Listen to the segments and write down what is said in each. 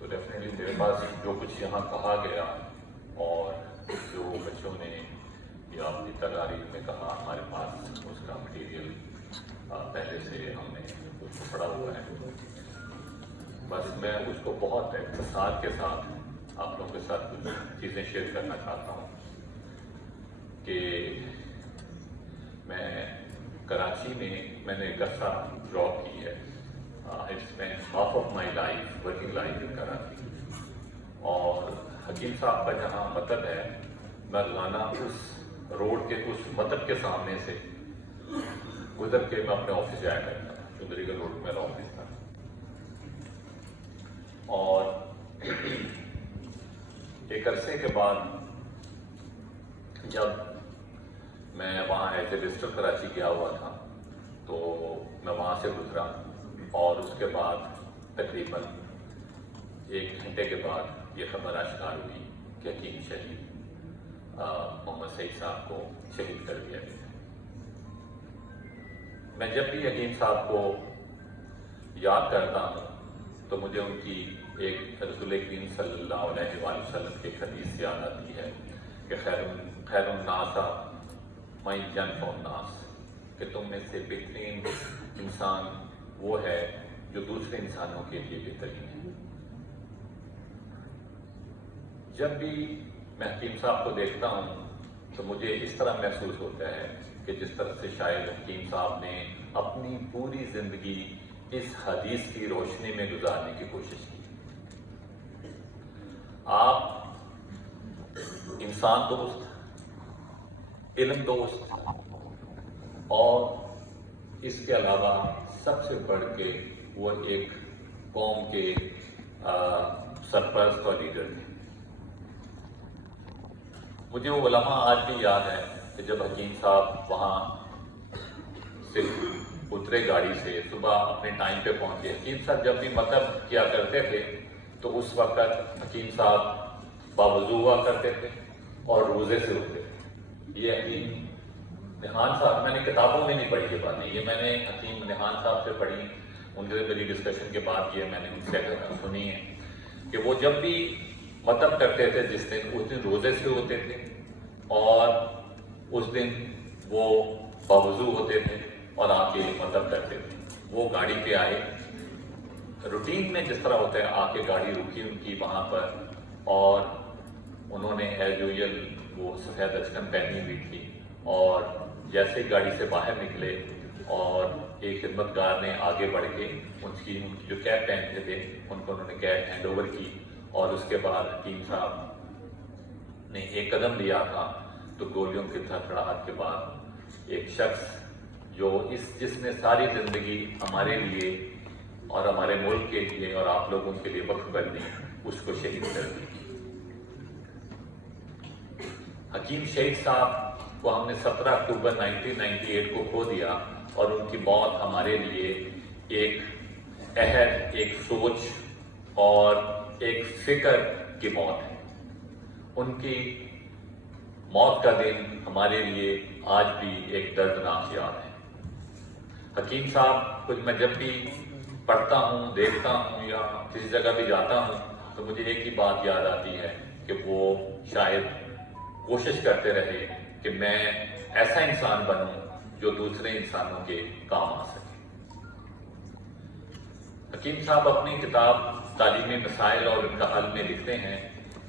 تو ڈیفینیٹلی میرے پاس جو کچھ یہاں کہا گیا اور جو بچوں نے یا اپنی تقاریر میں کہا، ہمارے پاس اس کا مٹیریل پہلے سے ہم نے اس کو پڑھا ہوا ہے. بس میں اس کو بہت اختصار کے ساتھ آپ لوگوں کے ساتھ کچھ چیزیں شیئر کرنا چاہتا ہوں کہ میں کراچی میں نے ایک عرصہ ڈراپ کی ہے. It's main half of my life working life in Karachi. اور حکیم صاحب کا جہاں مطلب ہے، میں روزانہ اس روڈ کے اس مطلب کے سامنے سے گزر کے میں اپنے آفس جایا کرتا تھا. چودھری گڑھ روڈ میرا آفس تھا. اور ایک عرصے کے بعد جب میں وہاں ایز اے وزٹر کراچی گیا ہوا تھا تو میں وہاں سے گزرا، اور اس کے بعد تقریباً 1 گھنٹے کے بعد یہ خبر اشکار ہوئی کہ حکیم شہید محمد سعید صاحب کو شہید کر دیا گیا. میں جب بھی حکیم صاحب کو یاد کرتا ہوں تو مجھے ان کی ایک رسول کریم صلی اللہ علیہ وآلہ وسلم کی ایک حدیث یاد آتی ہے کہ خیر الناس من ینفع الناس، کہ تم میں سے بہترین انسان وہ ہے جو دوسرے انسانوں کے لیے بہترین ہے. جب بھی میں حکیم صاحب کو دیکھتا ہوں تو مجھے اس طرح محسوس ہوتا ہے کہ جس طرح سے شاید حکیم صاحب نے اپنی پوری زندگی اس حدیث کی روشنی میں گزارنے کی کوشش کی. آپ انسان دوست، علم دوست، اور اس کے علاوہ سب سے بڑھ کے وہ ایک قوم کے سرپرست اور لیڈر تھے. مجھے وہ لمحہ آج بھی یاد ہے کہ جب حکیم صاحب وہاں سے اترے گاڑی سے، صبح اپنے ٹائم پہ پہنچے. حکیم صاحب جب بھی مطلب کیا کرتے تھے تو اس وقت حکیم صاحب باوضو ہوا کرتے تھے اور روزے سے ہوتے تھے. یہ حکیم نہان صاحب، میں نے کتابوں میں نہیں پڑھی یہ باتیں، یہ میں نے حکیم نہان صاحب سے پڑھی. ان سے میری ڈسکشن کے بعد یہ میں نے ان سے سنی ہے کہ وہ جب بھی مطلب کرتے تھے اس دن روزے سے ہوتے تھے اور اس دن وہ باوضو ہوتے تھے اور آ کے مطلب کرتے تھے. وہ گاڑی پہ آئے، روٹین میں جس طرح ہوتا ہے، آ کے گاڑی رکی ان کی وہاں پر، اور انہوں نے ایز یوزل وہ سفید اچکن پہنی ہوئی تھی. اور جیسے گاڑی سے باہر نکلے اور ایک خدمتگار نے آگے بڑھ کے ان کی جو کیپ پہنتے تھے ان کو انہوں نے کیپ ہینڈ اوور کی. اور اس کے بعد حکیم صاحب نے ایک قدم لیا تھا تو گولیوں کی تھڑاہٹ کے بعد ایک شخص جو جس نے ساری زندگی ہمارے لیے اور ہمارے ملک کے لیے اور آپ لوگوں کے لیے وقف کر دی، اس کو شہید کر دی. حکیم شہید صاحب کو ہم نے 17 اکتوبر 1998 کو کھو دیا، اور ان کی موت ہمارے لیے ایک عہد، ایک سوچ اور ایک فکر کی موت ہے. ان کی موت کا دن ہمارے لیے آج بھی ایک دردناک یاد ہے. حکیم صاحب کو میں جب بھی پڑھتا ہوں، دیکھتا ہوں یا کسی جگہ بھی جاتا ہوں تو مجھے ایک ہی بات یاد آتی ہے کہ وہ شاید کوشش کرتے رہے کہ میں ایسا انسان بنوں جو دوسرے انسانوں کے کام آ سکے. حکیم صاحب اپنی کتاب تعلیمی مسائل اور ان کا حل میں لکھتے ہیں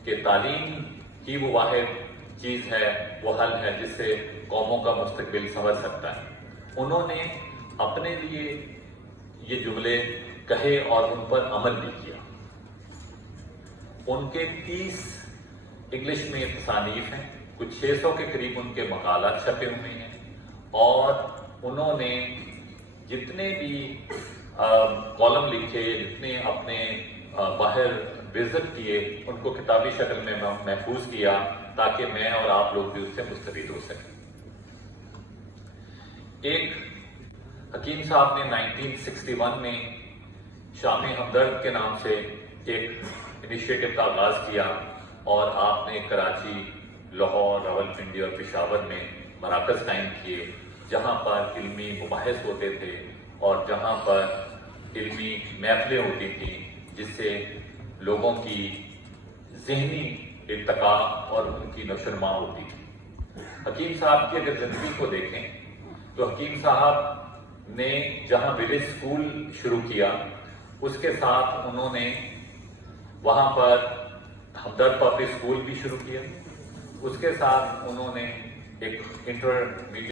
کہ تعلیم ہی وہ واحد چیز ہے، وہ حل ہے جس سے قوموں کا مستقبل سنور سکتا ہے. انہوں نے اپنے لیے یہ جملے کہے اور ان پر عمل بھی کیا. ان کے 30 انگلش میں تصانیف ہیں، کچھ 600 کے قریب ان کے مقالات چھپے ہوئے ہیں، اور انہوں نے جتنے بھی کالم لکھے، جتنے اپنے باہر وزٹ کیے، ان کو کتابی شکل میں محفوظ کیا تاکہ میں اور آپ لوگ بھی اس سے مستفید ہو سکیں. ایک حکیم صاحب نے 1961 میں شام ہمدرد کے نام سے ایک انیشیٹو کا آغاز کیا، اور آپ نے کراچی، لاہور، راولپنڈی اور پشاور میں مراکز قائم کیے جہاں پر علمی مباحث ہوتے تھے اور جہاں پر علمی محفلیں ہوتی تھیں، جس سے لوگوں کی ذہنی ارتقاء اور ان کی نشوونما ہوتی تھی۔ حکیم صاحب کی اگر زندگی کو دیکھیں تو حکیم صاحب نے جہاں ولیج اسکول شروع کیا اس کے ساتھ انہوں نے وہاں پر ہمدرد پبلک اسکول بھی شروع کیا، اس کے ساتھ انہوں نے ایک انٹرمیڈیٹ